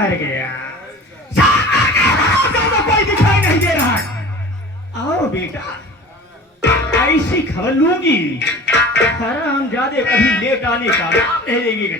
मर गया। कोई दिखाई नहीं दे रहा। आओ बेटा, ऐसी खबर लूंगी हरामजादे कभी लेट आने का नाम नहीं लेंगे।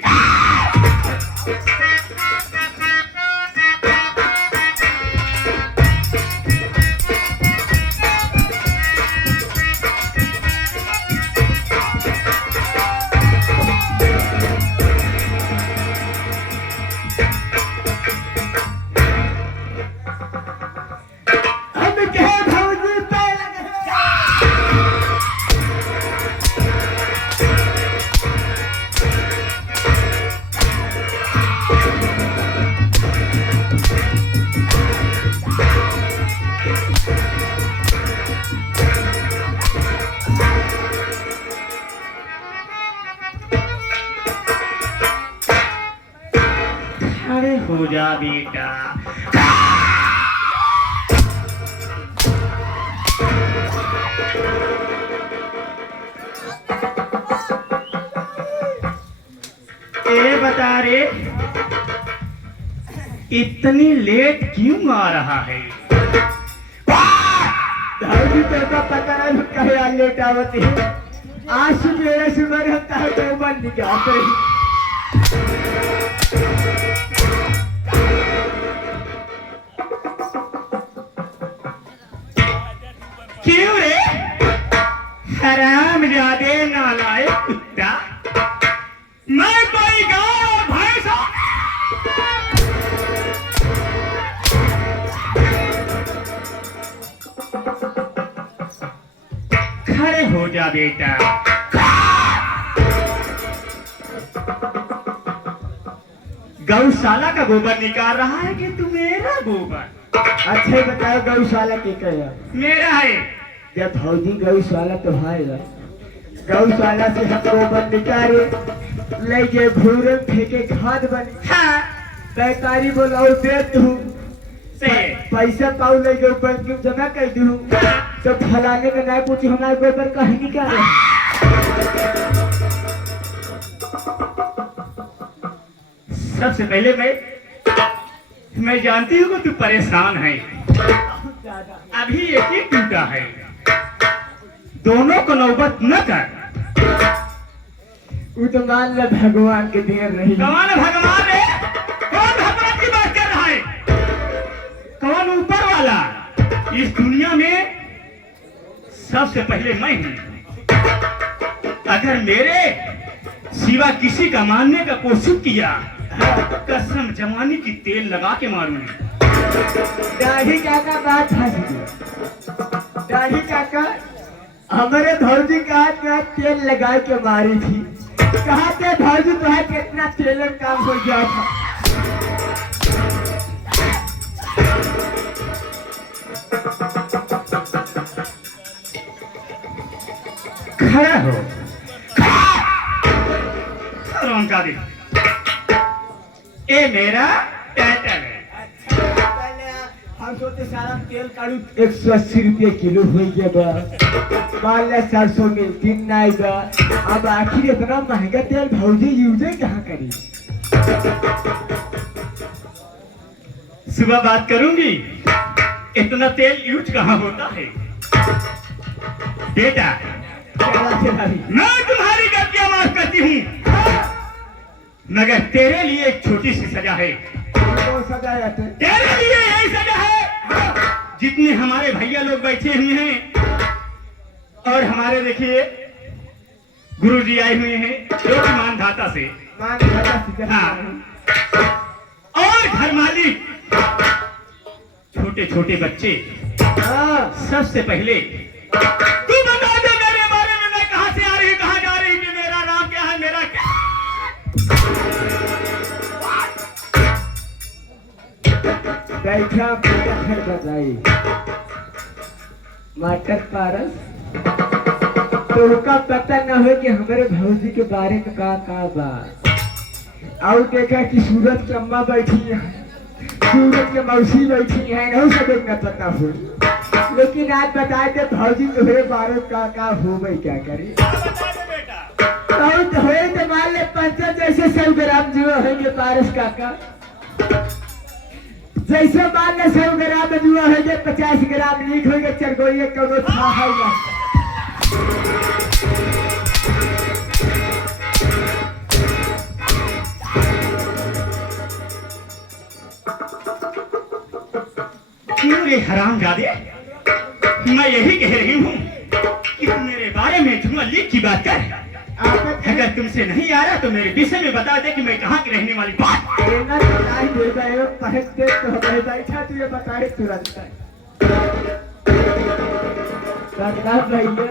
खड़े हो जा बेटा। ए बता रे, इतनी लेट क्यों आ रहा है? तेरा पता नहीं कहे लेट आवती है। आज मेरे सुबह होता है तो मन निकालते क्यों रे हरामजादे नालायक कुत्ता, मैं कोई गाय भैंस खड़े हो जा बेटा। गौशाला का गोबर निकाल रहा है कि तू मेरा गोबर? अच्छे बताओ गौशाला के कहे मेरा है। जब भौजी गौशाला तो है, गौशाला से हम गोबर निकाले ले गए भूरे फेंके खाद बने। हाँ, सरकारी बोलाओ दे तू सही। पैसा पाऊ ले गए बैंक में जमा कर दूँ तो फलाने में ना कुछ हमारे गोबर कहीं निकाले। सबसे पहले मैं जानती हूँ कि तू परेशान है। अभी एक ही टूटा है, दोनों को नौबत न कर। वो तो मान ले भगवान के देर नहीं। कौन भगवान है? कौन भगवान की बात कर रहा है? कौन ऊपर वाला? इस दुनिया में सबसे पहले मैं हूँ। अगर मेरे सिवा किसी का मानने का कोशिश किया, कसम जमाने की तेल लगा के मारूंगी। दाढ़ी काका बात फंस गई। दाढ़ी काका हमारे भौजी का हाथ में तेल लगा के मारी थी। कहा थे भौजी तो है कितना तेल काम हो गया था। खड़ा हो, खड़ा दे। ये मेरा टाइटल है। हम सोचे सारा तेल काढ़ू 180 रुपये किलो हो गया। मान लिया 400 मिलती नहीं बा। अब आखिर इतना महंगा तेल भौजी यूज कहाँ करी? सुबह बात करूंगी, इतना तेल यूज कहाँ होता है? बेटा, मैं तुम्हारी गलतियां माफ करती हूँ, मगर तेरे लिए एक छोटी सी सजा है। सजा है तेरे लिए यही सजा है। जितने हमारे भैया लोग बैठे हुए हैं और हमारे देखिए गुरुजी आए हुए हैं जो कि मानधाता से, हाँ, और घर मालिक, छोटे छोटे बच्चे, सबसे पहले तू बता दे मेरे बारे में, मैं कहां से आ रही, कहां जा रही, कि मेरा नाम क्या है, मेरा क्या? बैठा बताई मास्टर पारस, तुमका पता न हो कि हमारे भौजी के बारे में का बात। और देखा कि सूरज की अम्मा बैठी है, सूरज के मौसी बैठी है, नहीं सब न पता हो। लेकिन आज बता दे भौजी तुम्हारे बारे में का हो गई, क्या करे? तो मान ले 50 जैसे 100 ग्राम जो है पारस काका। जैसे मान ले 100 ग्राम जुआ हो गए 50 ग्राम लीक हो गए चरगोइए कौनो था है ना। क्यों रे हरामजादे, मैं यही कह रही हूँ कि तुम मेरे बारे में जुआ लीक की बात कर। अगर तुमसे नहीं आ रहा तो मेरे विषय में बता दे कि मैं कहाँ की रहने वाली बात। देना तो नहीं देगा ये पहले देख तो हमें बैठा तुझे बताए तुरंत करना भैया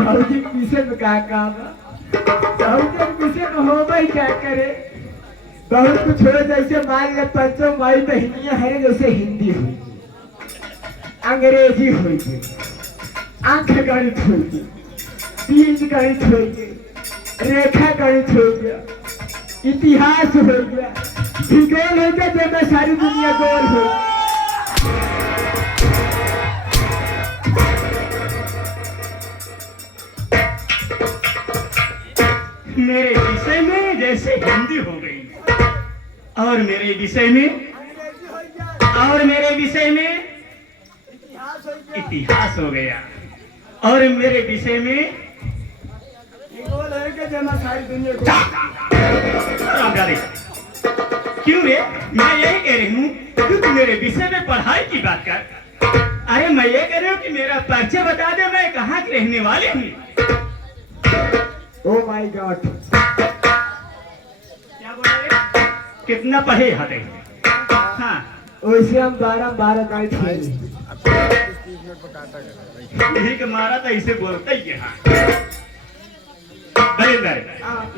भौजी पीछे में क्या काम भौजी पीछे में हो भाई क्या करे बहुत कुछ हो जैसे मान ले पंचों माई बहनियां है जैसे हिंदी हुई अंग्रेजी हुई आंख गणित हुई बीज गणित हो गया रेखा गणित हो गया इतिहास हो गया भूगोल हो गया जब सारी दुनिया गोल हो। मेरे विषय में जैसे हिंदी हो गई और मेरे विषय में इतिहास हो गया और मेरे विषय में सारी दुनिया क्यों रे मैं यही कह रही हूँ कि तू मेरे विषय में पढ़ाई की बात कर। अरे मैं ये कह रही हूँ कि मेरा परिचय बता दे मैं कहाँ की रहने वाली हूँ। ओ माय गॉड क्या बोल रहे कितना पढ़े हते। हाँ वैसे हम 12 गाइड थे यही के मारा तो इसे बोलता ही है। बड़े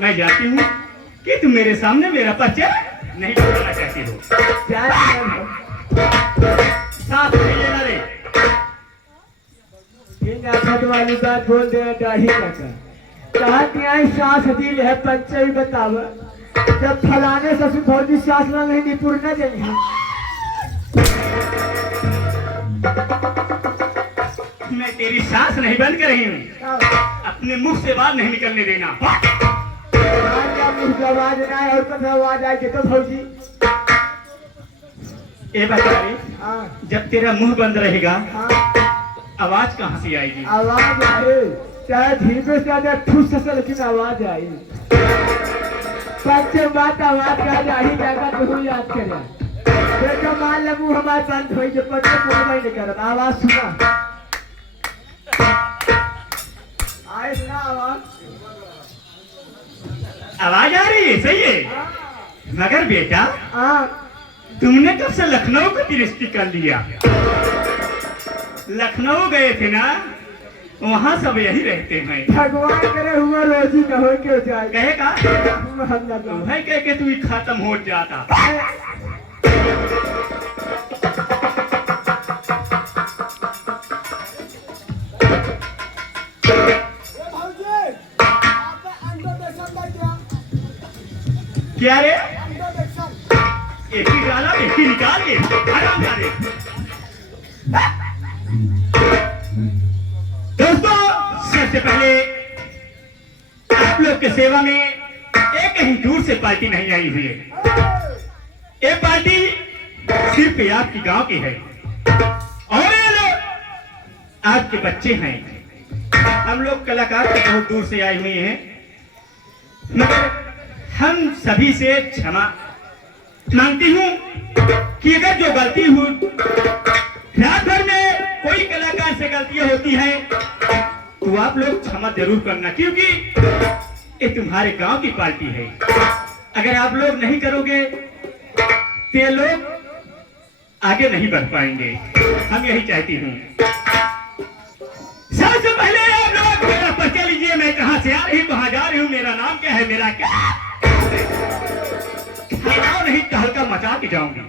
मैं जाती हूँ कि तुम मेरे सामने मेरा परिचय नहीं बताना चाहती हो। साथ में ये ना रे ठीक आफत वाली बात बोल दे दाढ़ी काका कहा कि आई सांस दिल है पंचई बताव जब फलाने ससुर भौजी सांस ना नहीं निपुण न जाइए मैं तेरी सांस नहीं बंद कर रही हूँ अपने मुख से बात नहीं निकलने देना। मुंह से आवाज ना आए और कभी आवाज आए तो भौजी ए बता रे जब तेरा मुंह बंद रहेगा आवाज कहाँ से आएगी। आवाज आए चाहे धीरे से आए ठूस से लेकिन आवाज आई पंच बात आवाज का जाही जाएगा तो याद करे देखो मान ले मुंह हमारे बंद हो जो पंच मुंह नहीं कर आवाज सुना आए सुना आवाज आ रही है सही है। मगर बेटा तुमने कब से लखनऊ को दृष्टि कर लिया। लखनऊ गए थे ना वहाँ सब यही रहते हैं। भगवान करे हुआ रोजी न हो के जाए कहेगा भाई कह के तू खत्म हो जाता। क्या रे एक ही डाला एक ही निकाल ले आराम डाले। दोस्तों सबसे पहले आप लोग के सेवा में एक ही दूर से पार्टी नहीं आई हुई है। ये पार्टी सिर्फ आपकी गांव की है और ये लोग आपके बच्चे हैं। हम लोग कलाकार तो बहुत दूर से आए हुए हैं मगर हम सभी से क्षमा मांगती हूँ कि अगर जो गलती हुई रात भर में कोई कलाकार से गलतियां होती हैं तो आप लोग क्षमा जरूर करना क्योंकि ये तुम्हारे गांव की पार्टी है। अगर आप लोग नहीं करोगे तो ये लोग आगे नहीं बढ़ पाएंगे। हम यही चाहती हूँ। सबसे पहले आप लोग मेरा परिचय लीजिए। मैं कहाँ से आ रही हूँ कहाँ जा रही हूँ मेरा नाम क्या है मेरा क्या नहीं टहलका मचा के जाऊंगी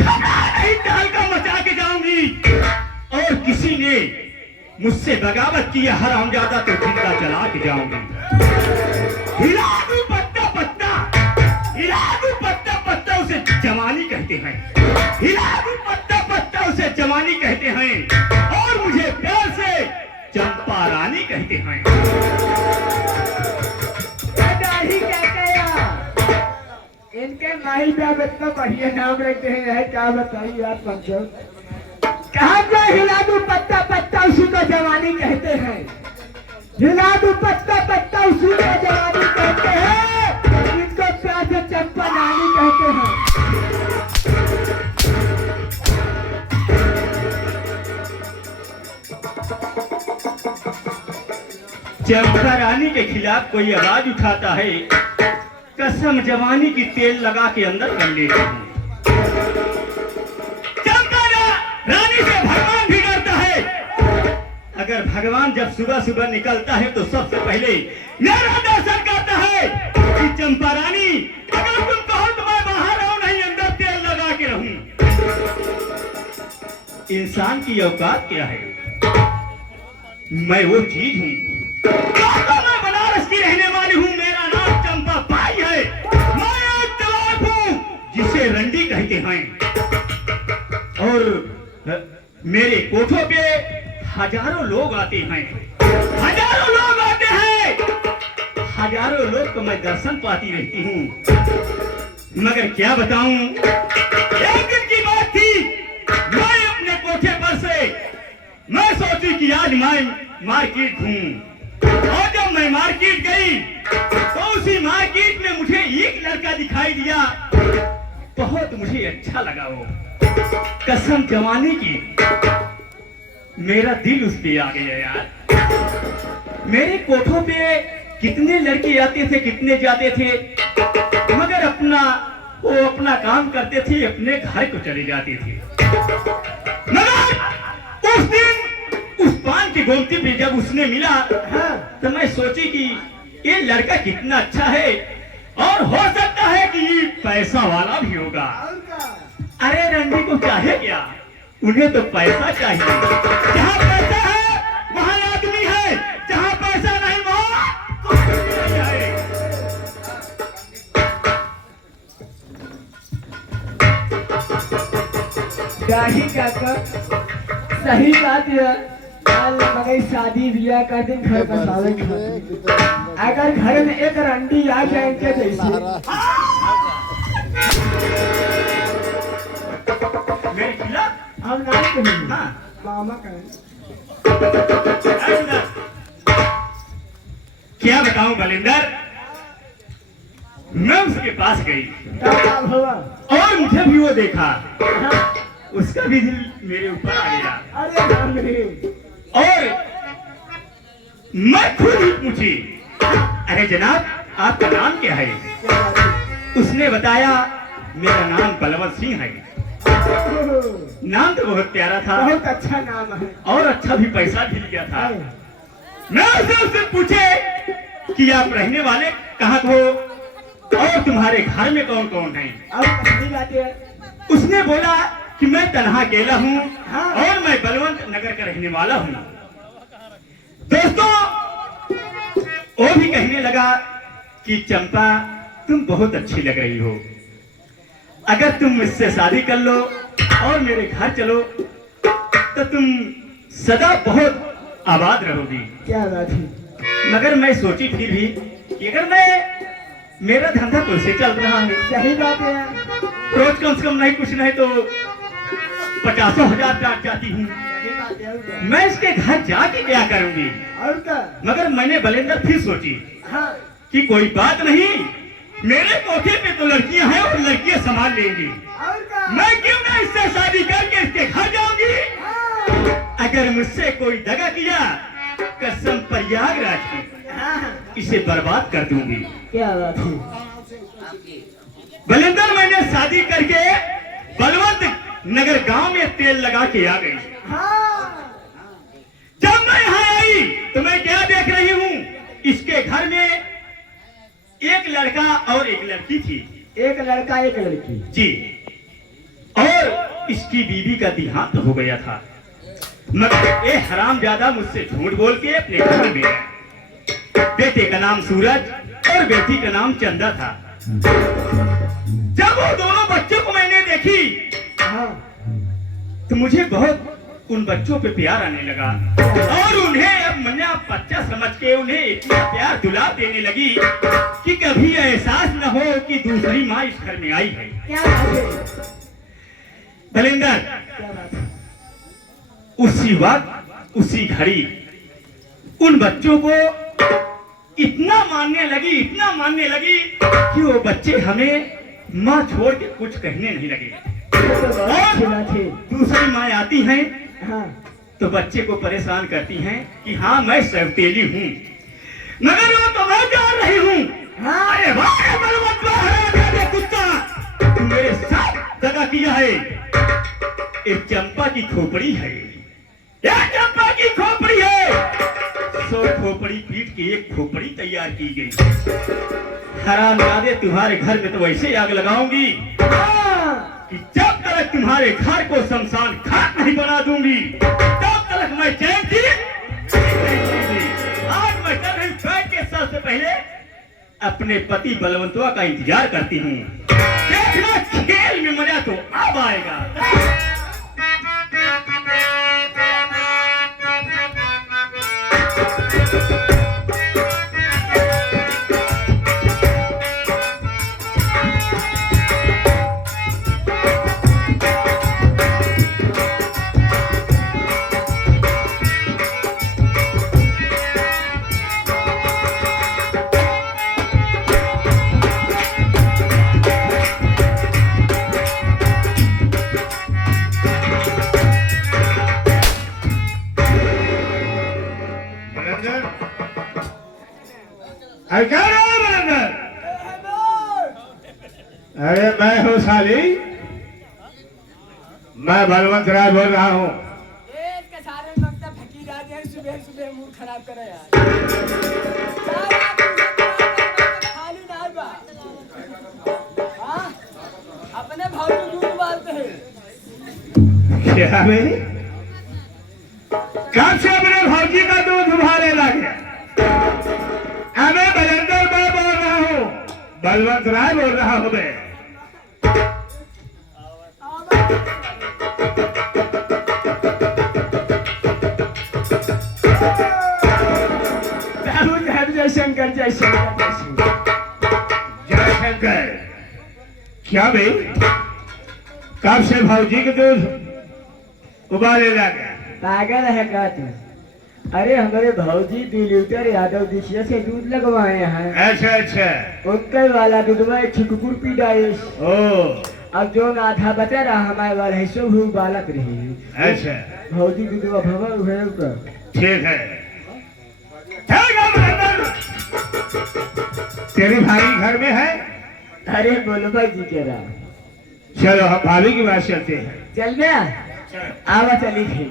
नहीं टहलका मचा के जाऊंगी और किसी ने मुझसे बगावत किया हरामजादा तो जिंदा जला के जाऊंगी। हिला दूं पत्ता पत्ता हिला दूं पत्ता पत्ता उसे जवानी कहते हैं। हिला दूं पत्ता पत्ता उसे जवानी कहते हैं और मुझे प्यार से चंपा रानी कहते हैं। दाढ़ी क्या कया इनके माही बाप इतना बढ़िया नाम रखते हैं यार, क्या बताइए यार पंचो। कहा जाए हिला दूं पत्ता पत्ता उसी को जवानी कहते हैं, हिला दूं पत्ता पत्ता उसी को जवानी कहते हैं, इनको प्यार से चंपा रानी कहते हैं। चंपा रानी के खिलाफ कोई आवाज उठाता है, कसम जवानी की तेल लगा के अंदर कर लेते हैं। चंपा रानी से भगवान भी डरता है। अगर भगवान जब सुबह सुबह निकलता है तो सबसे पहले मेरा दर्शन करता है कि चंपा रानी अगर तुम कहो तो मैं बाहर रहूं, नहीं अंदर तेल लगा के रहूं। इंसान की औकात क्या है? मैं वो चीज हूं, मैं बनारस की रहने वाली हूँ, मेरा नाम चंपा बाई है। मैं एक तलाक हूँ जिसे रंडी कहते हैं, और मेरे कोठों पे हजारों लोग आते हैं, हजारों लोग आते हैं, हजारों लोग को मैं दर्शन पाती रहती हूँ। मगर क्या बताऊं, एक दिन की बात थी, मैं अपने कोठे पर से मैं सोची कि आज मैं मार्केट हूँ, और जब मैं मार्केट गई तो उसी मार्केट में मुझे एक लड़का दिखाई दिया, बहुत मुझे अच्छा लगा वो, कसम जवानी की मेरा दिल उस पे आ गया यार। मेरे कोठों पे कितने लड़के आते थे, कितने जाते थे, मगर वो अपना काम करते थे, अपने घर को चले जाते थे। मगर उस दिन उस पान की गोमती पे जब उसने मिला, तो मैं सोची कि ये लड़का कितना अच्छा है, और हो सकता है कि ये पैसा वाला भी होगा। अरे रंडी को चाहे क्या, उन्हें तो पैसा चाहिए। जहाँ पैसा है वहाँ आदमी है, जहाँ पैसा नहीं वहाँ कोई नहीं है। दाही काका सही बात है, मगर शादी ब्याह का दिन घर बसावे खातिर, अगर घर में एक रंडी आ जाएंगे जैसे मेरे खिलाफ हम नाम कहेंगे, हाँ। मामा कहेंगे। क्या बताऊं बलिंदर, मैं उसके पास गई क्या हुआ? और मुझे भी वो देखा, हाँ। उसका भी दिल मेरे ऊपर आ गया, अरे राम रे। और मैं खुद ही पूछी, अरे जनाब आपका नाम क्या है? क्या बात है? उसने बताया मेरा नाम बलवंत सिंह है। नाम तो बहुत प्यारा था, बहुत अच्छा नाम है, और अच्छा भी पैसा भी दिया था। मैं उससे पूछे कि आप रहने वाले कहाँ हो, और तुम्हारे घर में कौन कौन है? और पहली बात है, उसने बोला कि मैं तन्हा अकेला हूँ, हाँ। और मैं बलवंत नगर का रहने वाला हूँ। दोस्तों, वो भी कहने लगा कि चंपा तुम बहुत अच्छी लग रही हो, अगर तुम मुझसे शादी कर लो और मेरे घर चलो तो तुम सदा बहुत आबाद रहोगी। क्या बात है? मगर मैं सोची फिर भी कि अगर मेरा धंधा कैसे चल रहा है, सही बात है, रोज कम से कम नहीं कुछ नहीं तो 50,000 काट जाती हूँ, सही बात है, और क्या? मैं इसके घर जाके क्या करूंगी? और क्या? मगर मैंने बलिंदर फिर सोची हाँ। कि कोई बात नहीं, मेरे कोठे पे तो लड़कियां हैं और लड़कियां संभाल लेंगी, और क्या? मैं क्यों ना इससे शादी करके इसके घर जाऊंगी। हाँ। अगर मुझसे कोई दगा किया, कसम प्रयागराज की, हाँ। इसे बर्बाद कर दूंगी। क्या बात है? बलिंदर मैंने शादी करके बलवंत नगर गांव में तेल लगा के आ गई। हाँ। जब मैं यहाँ आई तो मैं क्या देख रही हूँ, इसके घर में एक लड़का और एक लड़की थी। एक लड़का एक लड़की। जी, और इसकी बीवी का देहांत हो गया था, मगर ये हरामजादा मुझसे झूठ बोल के अपने घर में आया। बेटे का नाम सूरज और बेटी का नाम चंदा था। जब वो दोनों बच्चों को मैंने देखी हाँ। तो मुझे बहुत उन बच्चों पे प्यार आने लगा और उन्हें अब मन्ना बच्चा समझ के उन्हें इतना प्यार दुलार देने लगी कि कभी एहसास न हो कि दूसरी माँ इस घर में आई है। क्या बात है? बलिंदर, क्या बात है? उसी वक्त उसी घड़ी उन बच्चों को इतना मानने लगी कि वो बच्चे हमें माँ छोड़ के कुछ कहने नहीं लगे। ये तो बहुत अच्छी बात है। दूसरी माँ आती हैं हाँ, तो बच्चे को परेशान करती हैं कि हाँ मैं सौतेली हूँ, मगर वो तो मैं जान रही हूँ। हाँ। अरे वाह, बलवंतवा है मेरे कुत्ता, तू मेरे साथ दगा किया है। एक चंपा की खोपड़ी है, एक चंपा की खोपड़ी है। 100 खोपड़ी पीट के एक खोपड़ी तैयार की गई। हरामजादे, तुम्हारे घर में तो वैसे आग लगाऊंगी हाँ। कि जब तक तुम्हारे घर को शमशान घाट नहीं बना दूंगी तब तक मैं चैन की नहीं दूंगी। आज मैं चल रही बैठ के सबसे पहले अपने पति बलवंतवा का इंतजार करती हूँ। देखना खेल में मजा तो अब आएगा। अरे मैं हूँ साली, मैं बलवंत राय बोल रहा हूँ। इसके सारे मकतब फकीर आ गए, सुबह सुबह मूड खराब करे यार। सारा दिन खाली ना बा। हाँ? अपने भाव को दूध उबालते हैं। क्या मेरी कब से अपने भौजी का दूध उबालने लगे? मैं बलंदर मैं बोल रहा हूँ, बलवंत राय बोल रहा हूँ मैं। जय शंकर, जय शंकर, जय शंकर। जय शंकर। क्या भाई, कब से भौजी के दूध उबाले लगे? पागल है का तू? अरे हमारे भौजी 2 लीटर यादव दिशिया से दूध लगवाए हैं। अच्छा अच्छा। उनके वाला दूधवा एक कुकुर पी डाले। ओ अब जो आधा बचा रहा हमारे वाला है सो भी बालक रही। अच्छा, भौजी दूधवा भवा हुए ऊपर। ठीक है। तेरी भाभी घर में है? अरे बोलो भाई जी कह रहा। चलो हम भाभी की बात चलते हैं। चल गया, आवा चली थी।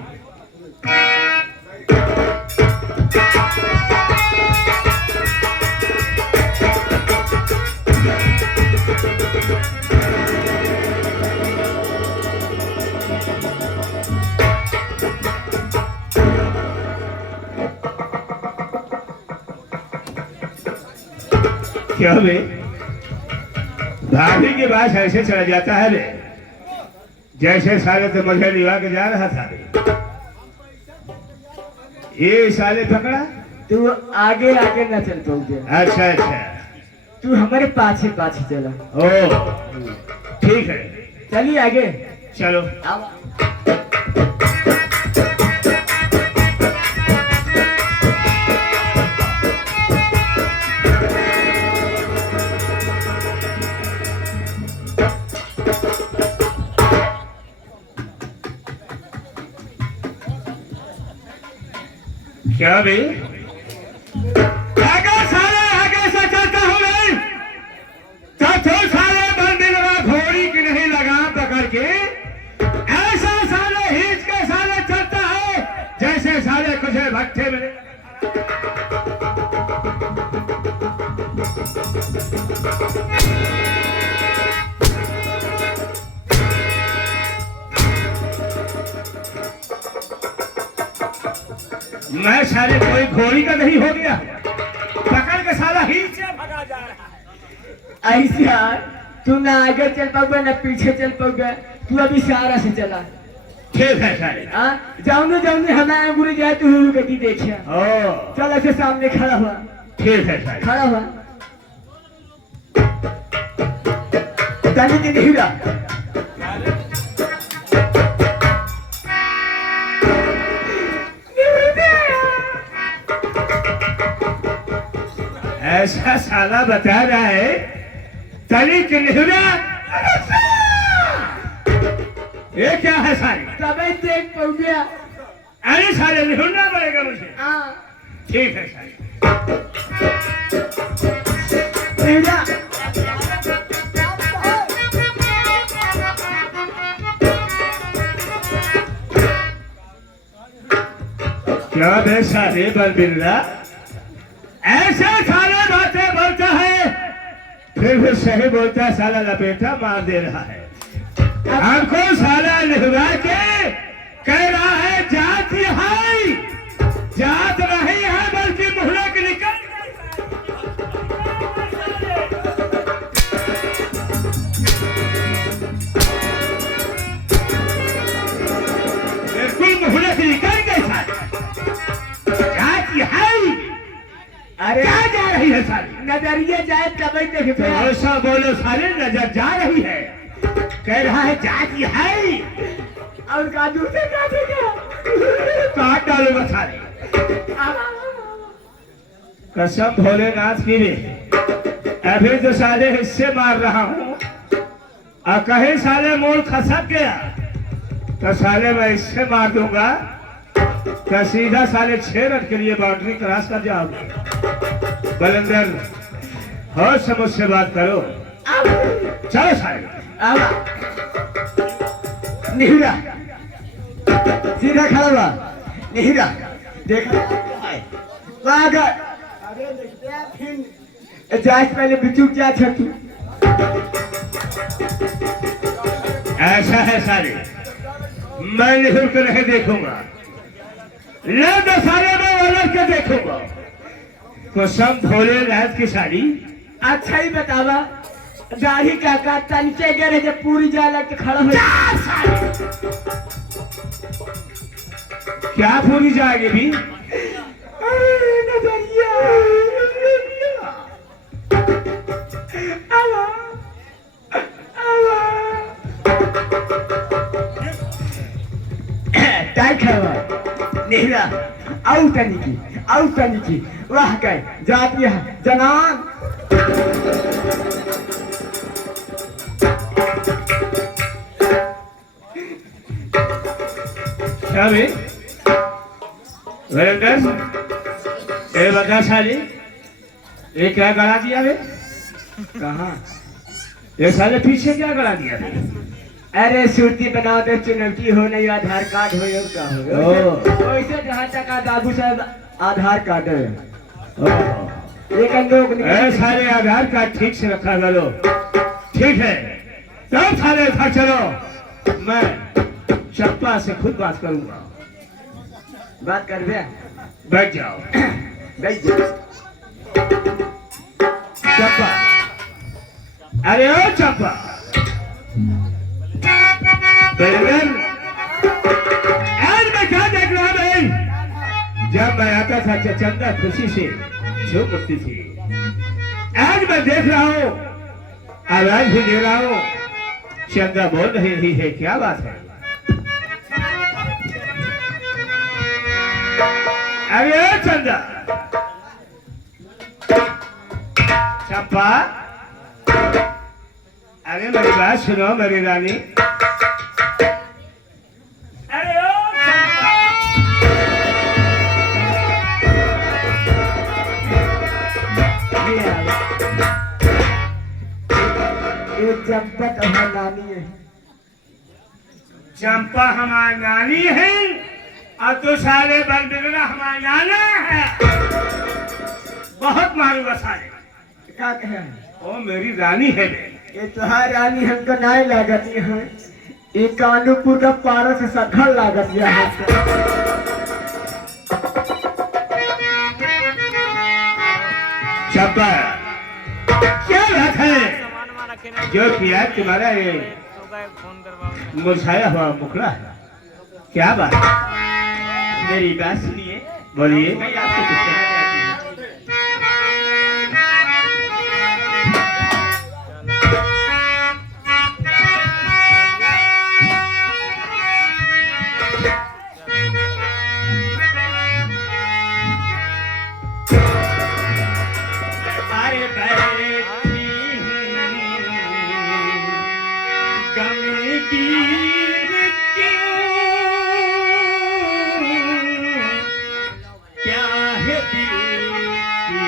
क्यों बे, भाभी के पास ऐसे चला जाता है बे जैसे साले तो मुझे लिवा के जा रहा था बे। ये साले पकड़ा? तू आगे आगे न चल पाओगे। अच्छा अच्छा। तू हमारे पाछे पाछे चला। ओ ठीक है, चलिए आगे। चलो। आवा। क्या बे, आगे साले आगे से चलता हूँ मैं। चौथो साले बंदी लगा घोड़ी की नहीं लगा पकड़ के, ऐसा साले हिच के साले चलता है जैसे साले कुछ भट्टे में। मैं साले कोई घोड़ी का नहीं हो गया, पकड़ के साला हिच से भगा जा रहा है। ऐसे यार तू ना आगे चल पाओगे ना पीछे चल पाओगे। तू अभी सहारा से चला। ठीक है साले। जाऊने हमारे गुरु जाए तू कभी देखिया। ओ चल ऐसे सामने खड़ा हुआ। ठीक है साले। खड़ा हुआ। तनी के नहीं रहा। ऐसा साला बता रहा है तनी के निहुरा। ये क्या है साले? तभी देख पा गया। अरे साले निहुरना पड़ेगा मुझे। ठीक है साले। निहुरा। क्या बे साले बलबिल्ला ऐसा साला बातें बोलता है फिर भी सही बोलता साला लपेटा मार दे रहा है। हमको साला निहुरा के कह रहा है जात है, जात नहीं है बल्कि मुहलक निकल। बिल्कुल मुहलक निकल गए साले। जात है अरे क्या जा रही है साले? नजरिए जाए तभी देख तो ऐसा बोलो साले नजर जा रही है। कह रहा है जाति है और काजू से काटेगा। काट डालूंगा साले। कसम भोलेनाथ की भी अभी तो साले हिस्से मार रहा हूँ और कहीं साले मोड़ खसक गया तो साले मैं इससे मार दूंगा तो सीधा साले 6 रन के लिए बाउंड्री क्रॉस कर जाओगे। बलंदर हो सब मुझसे बात करो। चलो साले। निहुरा सीधा खड़ा हुआ। निहुरा देखा जाए पहले बिचुक जा छू। ऐसा है साले मैं निहुर कर नहीं देखूंगा। ले तो साले मैं वलट के देखूंगा। कसम भोलेनाथ की साली। अच्छा ही बतावा दाढ़ी का काटता नीचे गिरे जब पूरी जाला के खड़ा हो। क्या पूरी जाएगी भी? टाइट है वह। निहरा आउट की वाह गए जाती है जनान। क्या बे? वीरेंद्र ये बता साली ये क्या गड़ा दिया बे? कहाँ? ये साले पीछे क्या गड़ा दिया बे? अरे सूर्ति बनाओ तो चुनौती हो नहीं आधार कार्ड हो या क्या हो। वैसे जहाँ तक बाबू साहब आधार कार्ड है। एक लोग सारे आधार कार्ड ठीक से रखा करो। ठीक है तब साले घर चलो मैं चप्पा से खुद बात करूंगा। बात कर दे। बैठ जाओ। बैठ जाओ। चप्पा अरे ओ चप्पा आज मैं क्या देख रहा भाई? जब मैं आता था चंदा खुशी से झूम उठती थी। आज मैं देख रहा हूँ आवाज भी दे रहा हूँ चंदा बोल रही है। क्या बात है? अरे चंदा चंपा अरे मेरी बात सुनो मेरी रानी। अरे ओ ये चंपा हमारी नानी है। चंपा हमारी नानी है और तो सारे बलबिगड़ा हमारा नाना है। बहुत मारूंगा सारे। क्या कहे? ओ मेरी रानी है बे। ये तुहार रानी हमको नहीं लागती है। ये कानूपुर का पारा से सखल लागत है। चंपा क्या बात है? जो किया तुम्हारा ये मुरझाया हुआ मुखड़ा है। क्या बात? मेरी बात सुनिए। बोलिए। मैं आपसे कुछ कहना चाहती हूँ। अरे बैठी गमगीन क्यों, क्या है दिल की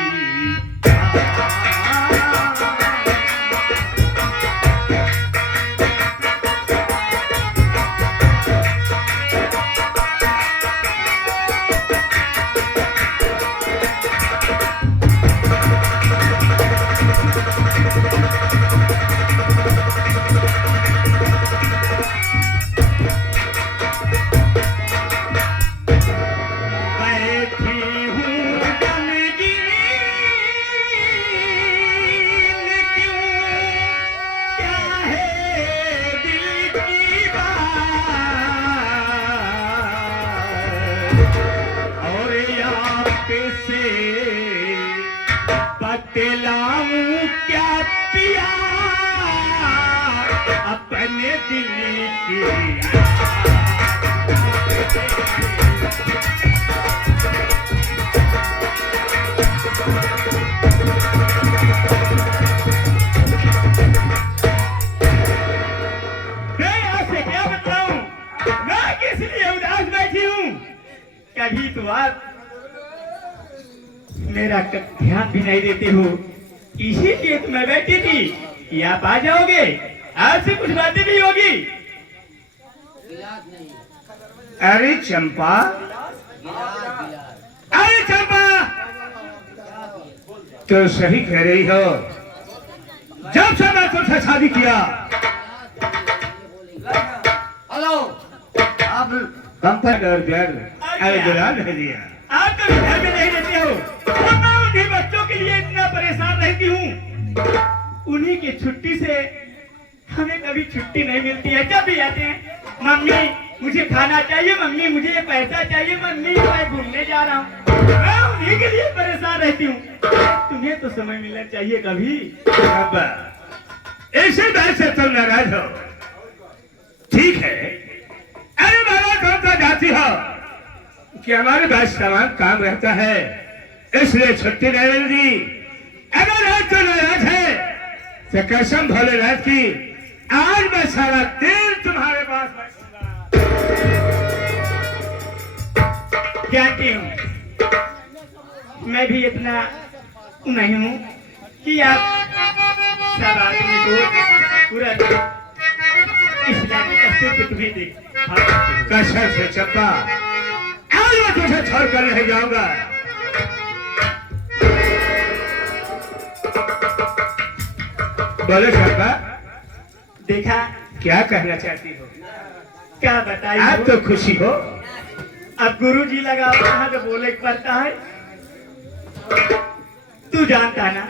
बैठी हूँ गमगीन क्यों, क्या है दिल की बात, और आप से बतलाऊं क्या पिया अपने दिल की। मैं आपसे क्या बताऊं, मैं किस लिए उदास बैठी हूँ। कभी तो आप मेरा ध्यान भी नहीं देते हो, इसीलिए तो मैं बैठी थी कि आप आ जाओगे, आपसे कुछ बातें भी होगी। अरे चंपा, अरे चंपा, तो सही कह रही हो। जब से मैं तुझसे शादी किया, हेलो अब कंपनी और घर अरे बुला नहीं दिया। आप कभी घर में नहीं रहते हो, और मैं उन्हीं बच्चों के लिए इतना परेशान रहती हूँ। उन्हीं की छुट्टी से हमें कभी छुट्टी नहीं मिलती है। जब भी आते हैं, मम्मी मुझे खाना चाहिए, मम्मी मुझे ये पैसा चाहिए, मम्मी मैं घूमने जा रहा हूँ। मैं उन्हीं के लिए परेशान रहती हूँ। तुम्हें तो समय मिलना चाहिए कभी। अब ऐसे बात से तुम नाराज हो, ठीक है। अरे बाबा कौन सा जाती हो कि हमारे पास सामान काम रहता है, इसलिए छुट्टी नहीं मिलती। अगर आज तो नाराज है तो कसम भोलेनाथ की, आज मैं सारा दिन तुम्हारे पास बैठूंगा। जानती हूँ, मैं भी इतना नहीं हूँ कि आप सब आदमी को पूरा इस्लामी कसम पे तुम्हें देख। कसम से चंपा, आज मैं तुझे छोड़ कर नहीं जाऊंगा। बोलो चंपा, देखा क्या कहना चाहती हो? क्या बताइए। आप तो खुशी हो। अब गुरुजी लगा वहाँ तो बोले पड़ता है, तू जानता है ना।